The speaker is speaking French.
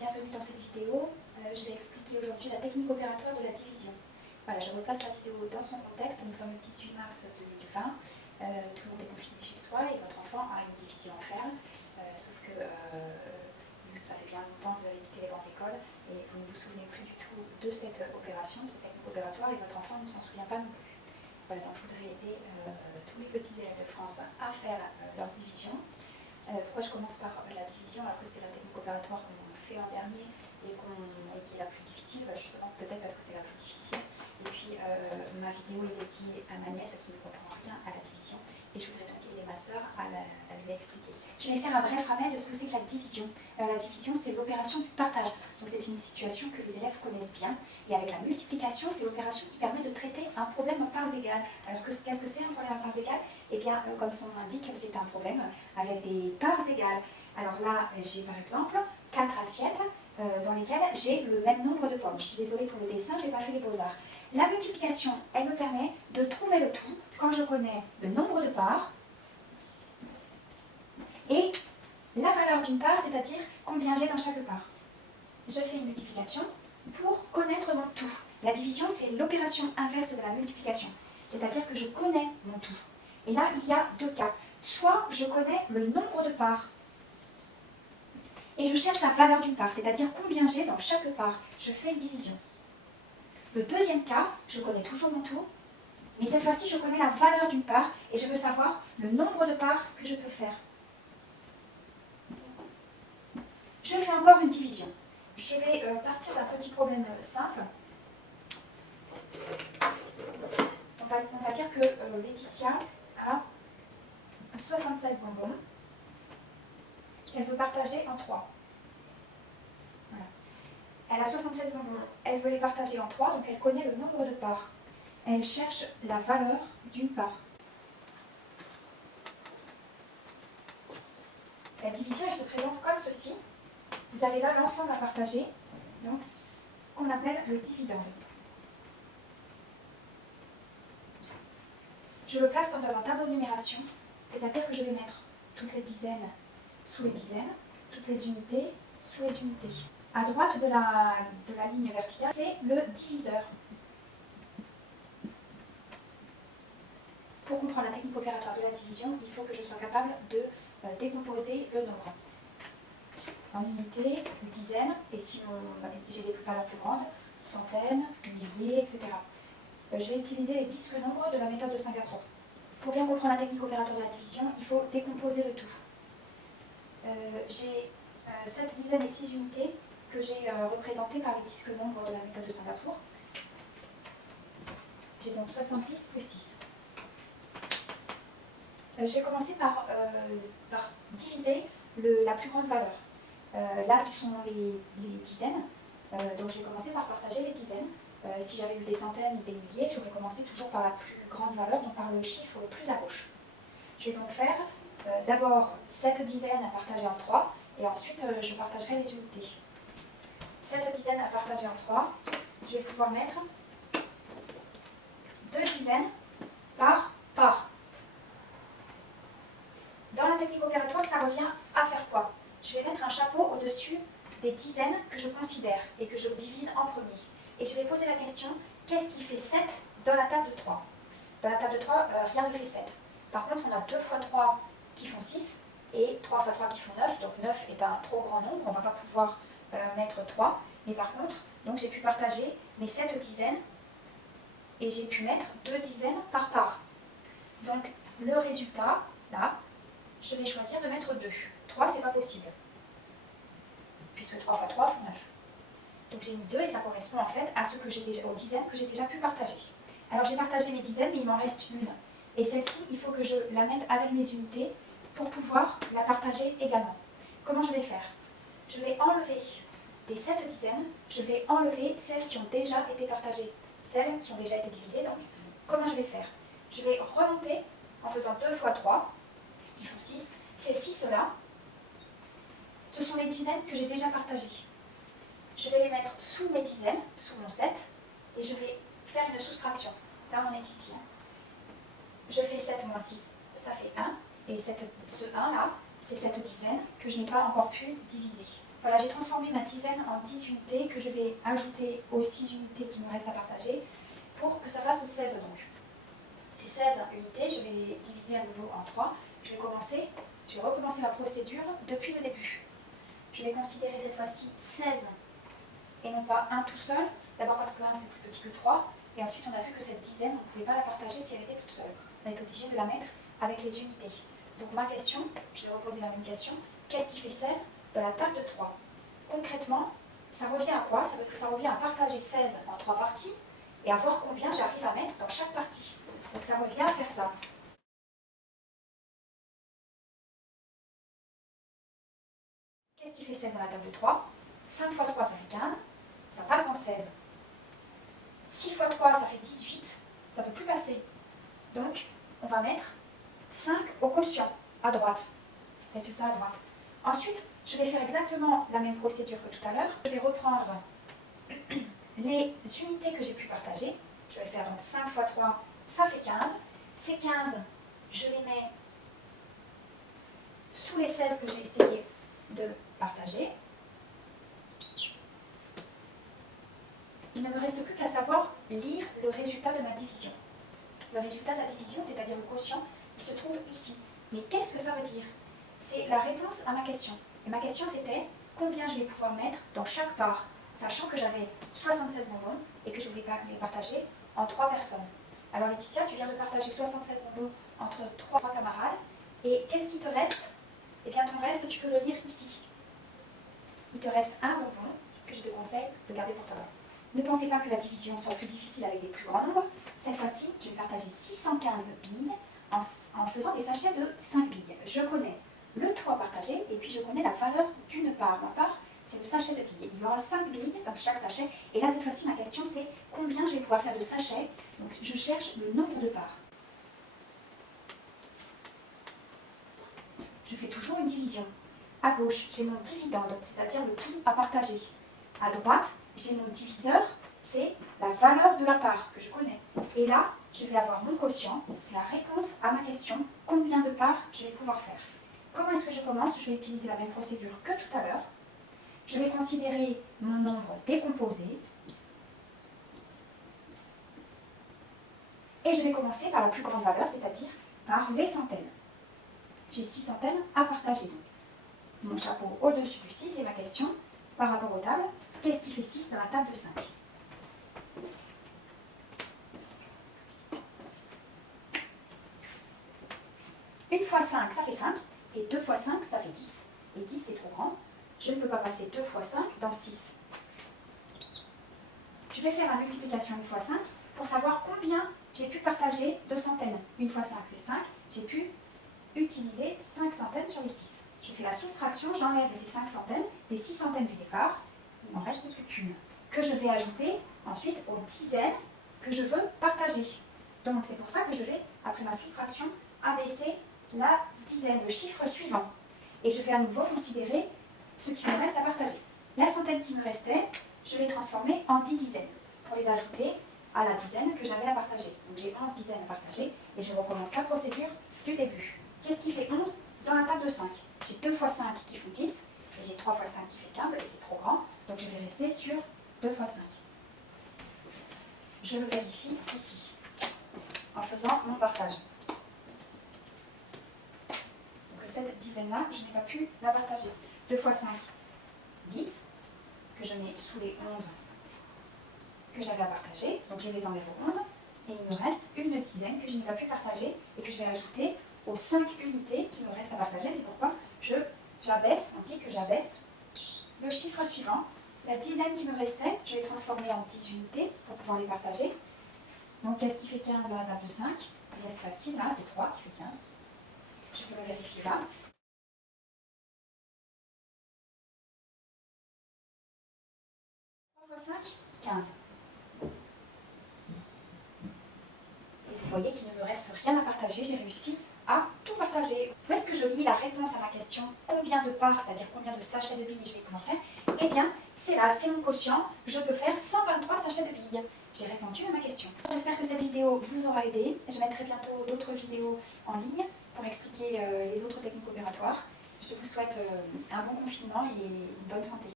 bienvenue dans cette vidéo. Je vais expliquer aujourd'hui la technique opératoire de la division. Voilà, je replace la vidéo dans son contexte. Nous sommes le 18 mars 2020. Tout le monde est confiné chez soi et votre enfant a une division à faire. Sauf que ça fait bien longtemps que vous avez quitté les bancs d'école et vous ne vous souvenez plus du tout de cette opération, de cette technique opératoire, et votre enfant ne s'en souvient pas non plus. Voilà, donc je voudrais aider tous les petits élèves de France à faire leur division. Pourquoi je commence par la division alors que c'est la technique opératoire qu'on fait en dernier et qui est la plus difficile? Justement, peut-être parce que c'est la plus difficile. Et puis, ma vidéo est dédiée à ma nièce qui ne comprend rien à la division. Et je voudrais donc aider ma sœur à lui expliquer. Je vais faire un bref rappel de ce que c'est que la division. La division, c'est l'opération du partage. Donc c'est une situation que les élèves connaissent bien. Et avec la multiplication, c'est l'opération qui permet de traiter un problème en parts égales. Alors qu'est-ce que c'est un problème en parts égales? Eh bien, comme son nom l'indique, c'est un problème avec des parts égales. Alors là, j'ai par exemple 4 assiettes dans lesquelles j'ai le même nombre de pommes. Je suis désolée pour le dessin, je n'ai pas fait les beaux-arts. La multiplication, elle me permet de trouver le tout quand je connais le nombre de parts et la valeur d'une part, c'est-à-dire combien j'ai dans chaque part. Je fais une multiplication pour connaître mon tout. La division, c'est l'opération inverse de la multiplication, c'est-à-dire que je connais mon tout. Et là, il y a deux cas. Soit je connais le nombre de parts et je cherche la valeur d'une part, c'est-à-dire combien j'ai dans chaque part. Je fais une division. Le deuxième cas, je connais toujours mon tout, mais cette fois-ci, je connais la valeur d'une part et je veux savoir le nombre de parts que je peux faire. Je fais encore une division. Je vais partir d'un petit problème simple. On va dire que Laetitia a 76 bonbons. Elle veut partager en 3. Voilà. Elle a 76 bonbons. Elle veut les partager en 3, donc elle connaît le nombre de parts. Elle cherche la valeur d'une part. La division, elle se présente comme ceci. Vous avez là l'ensemble à partager, donc ce qu'on appelle le dividende. Je le place comme dans un tableau de numération, c'est-à-dire que je vais mettre toutes les dizaines sous les dizaines, toutes les unités sous les unités. À droite de la ligne verticale, c'est le diviseur. Pour comprendre la technique opératoire de la division, il faut que je sois capable de décomposer le nombre en unités, dizaines, et si j'ai des valeurs plus grandes, centaines, milliers, etc. Je vais utiliser les disques nombres de la méthode de Singapour. Pour bien comprendre la technique opératoire de la division, il faut décomposer le tout. J'ai 7 dizaines et 6 unités que j'ai représentées par les disques nombres de la méthode de Singapour. J'ai donc 70 plus 6. Je vais commencer par diviser la plus grande valeur. Là, ce sont les dizaines, donc je vais commencer par partager les dizaines. Si j'avais eu des centaines ou des milliers, j'aurais commencé toujours par la plus grande valeur, donc par le chiffre le plus à gauche. Je vais donc faire d'abord 7 dizaines à partager en 3, et ensuite je partagerai les unités. 7 dizaines à partager en 3, je vais pouvoir mettre 2 dizaines par part. Dans la technique opératoire, ça revient à faire quoi? Je vais mettre un chapeau au-dessus des dizaines que je considère et que je divise en premier. Et je vais poser la question, qu'est-ce qui fait 7 dans la table de 3? Dans la table de 3, rien ne fait 7. Par contre, on a 2 fois 3 qui font 6 et 3 fois 3 qui font 9. Donc 9 est un trop grand nombre, on ne va pas pouvoir mettre 3. Mais par contre, j'ai pu partager mes 7 dizaines et j'ai pu mettre 2 dizaines par part. Donc le résultat, là, je vais choisir de mettre 2. 3, c'est pas possible, puisque 3 fois 3 font 9. Donc j'ai mis 2 et ça correspond en fait à aux dizaines que j'ai déjà pu partager. Alors j'ai partagé mes dizaines, mais il m'en reste une. Et celle-ci, il faut que je la mette avec mes unités pour pouvoir la partager également. Comment je vais faire? Je vais enlever des 7 dizaines, je vais enlever celles qui ont déjà été partagées, celles qui ont déjà été divisées. Donc, comment je vais faire? Je vais remonter en faisant 2 fois 3, qui font 6. Ces 6-là, ce sont les dizaines que j'ai déjà partagées. Je vais les mettre sous mes dizaines, sous mon 7, et je vais faire une soustraction. Là, on est ici. Je fais 7 moins 6, ça fait 1. Et ce 1-là, c'est cette dizaine que je n'ai pas encore pu diviser. Voilà, j'ai transformé ma dizaine en 10 unités que je vais ajouter aux 6 unités qui me restent à partager pour que ça fasse 16 donc. Ces 16 unités, je vais les diviser à nouveau en 3. Je vais recommencer la procédure depuis le début. Je vais considérer cette fois-ci 16 et non pas un tout seul. D'abord parce que 1 c'est plus petit que 3. Et ensuite on a vu que cette dizaine, on ne pouvait pas la partager si elle était toute seule. On est obligé de la mettre avec les unités. Donc ma question, je vais reposer la même question. Qu'est-ce qui fait 16 dans la table de 3? Concrètement, ça revient à quoi? Ça revient à partager 16 en 3 parties et à voir combien j'arrive à mettre dans chaque partie. Donc ça revient à faire ça. Qu'est-ce qui fait 16 dans la table de 3? 5 fois 3 ça fait 15, ça passe dans 16. 6 fois 3 ça fait 18, ça ne peut plus passer. Donc on va mettre 5 au quotient, à droite. Résultat à droite. Ensuite, je vais faire exactement la même procédure que tout à l'heure. Je vais reprendre les unités que j'ai pu partager. Je vais faire donc 5 fois 3, ça fait 15. Ces 15, je les mets sous les 16 que j'ai essayé de partager. Il ne me reste plus qu'à savoir lire le résultat de ma division. Le résultat de la division, c'est-à-dire le quotient, il se trouve ici. Mais qu'est-ce que ça veut dire? C'est la réponse à ma question. Et ma question c'était combien je vais pouvoir mettre dans chaque part, sachant que j'avais 76 bonbons et que je voulais les partager en 3 personnes. Alors Laetitia, tu viens de partager 76 bonbons entre 3 camarades. Et qu'est-ce qui te reste? Eh bien ton reste, tu peux le lire ici. Il te reste un bonbon que je te conseille de garder pour toi. Ne pensez pas que la division soit plus difficile avec des plus grands nombres. Cette fois-ci, je vais partager 615 billes en faisant des sachets de 5 billes. Je connais le toit partagé et puis je connais la valeur d'une part. Ma part, c'est le sachet de billes. Il y aura 5 billes dans chaque sachet. Et là, cette fois-ci, ma question, c'est combien je vais pouvoir faire de sachets. Donc, je cherche le nombre de parts. Je fais toujours une division. À gauche, j'ai mon dividende, c'est-à-dire le prix à partager. À droite, j'ai mon diviseur, c'est la valeur de la part que je connais. Et là, je vais avoir mon quotient, c'est la réponse à ma question, combien de parts je vais pouvoir faire. Comment est-ce que je commence? Je vais utiliser la même procédure que tout à l'heure. Je vais considérer mon nombre décomposé. Et je vais commencer par la plus grande valeur, c'est-à-dire par les centaines. J'ai 6 centaines à partager. Mon chapeau au-dessus du 6 et ma question, par rapport aux tables, qu'est-ce qui fait 6 dans la table de 5? Une fois 5, ça fait 5, et 2 fois 5, ça fait 10. Et 10, c'est trop grand. Je ne peux pas passer 2 fois 5 dans 6. Je vais faire la multiplication 1 fois 5 pour savoir combien j'ai pu partager de centaines. 1 fois 5, c'est 5. J'ai pu utiliser 5 centaines sur les 6. Je fais la soustraction, j'enlève ces 5 centaines des 6 centaines du départ. Il n'en reste plus qu'une. Que je vais ajouter ensuite aux dizaines que je veux partager. Donc c'est pour ça que je vais, après ma soustraction, abaisser la dizaine, le chiffre suivant. Et je vais à nouveau considérer ce qui me reste à partager. La centaine qui me restait, je vais transformer en 10 dizaines pour les ajouter à la dizaine que j'avais à partager. Donc j'ai 11 dizaines à partager et je recommence la procédure du début. Qu'est-ce qui fait 11 dans la table de 5? J'ai 2 fois 5 qui font 10 et j'ai 3 fois 5 qui fait 15 et c'est trop grand. Donc je vais rester sur 2 fois 5. Je le vérifie ici en faisant mon partage. Donc cette dizaine-là, je n'ai pas pu la partager. 2 fois 5, 10, que je mets sous les 11 que j'avais à partager. Donc je les enlève aux 11 et il me reste une dizaine que je n'ai pas pu partager et que je vais ajouter aux 5 unités qui me restent à partager. C'est pourquoi j'abaisse, on dit que j'abaisse le chiffre suivant. La dizaine qui me restait, je vais transformer en 10 unités pour pouvoir les partager. Donc qu'est-ce qui fait 15 dans la table de 5? C'est facile, là, c'est 3 qui fait 15. Je peux le vérifier là. 3 fois 5, 15. Et vous voyez qu'il ne me reste rien à partager, j'ai réussi à tout partager. Où est-ce que je lis la réponse à ma question? Combien de parts, c'est-à-dire combien de sachets de billes je vais pouvoir faire? Eh bien, c'est là, c'est mon quotient. Je peux faire 123 sachets de billes. J'ai répondu à ma question. J'espère que cette vidéo vous aura aidé. Je mettrai bientôt d'autres vidéos en ligne pour expliquer les autres techniques opératoires. Je vous souhaite un bon confinement et une bonne santé.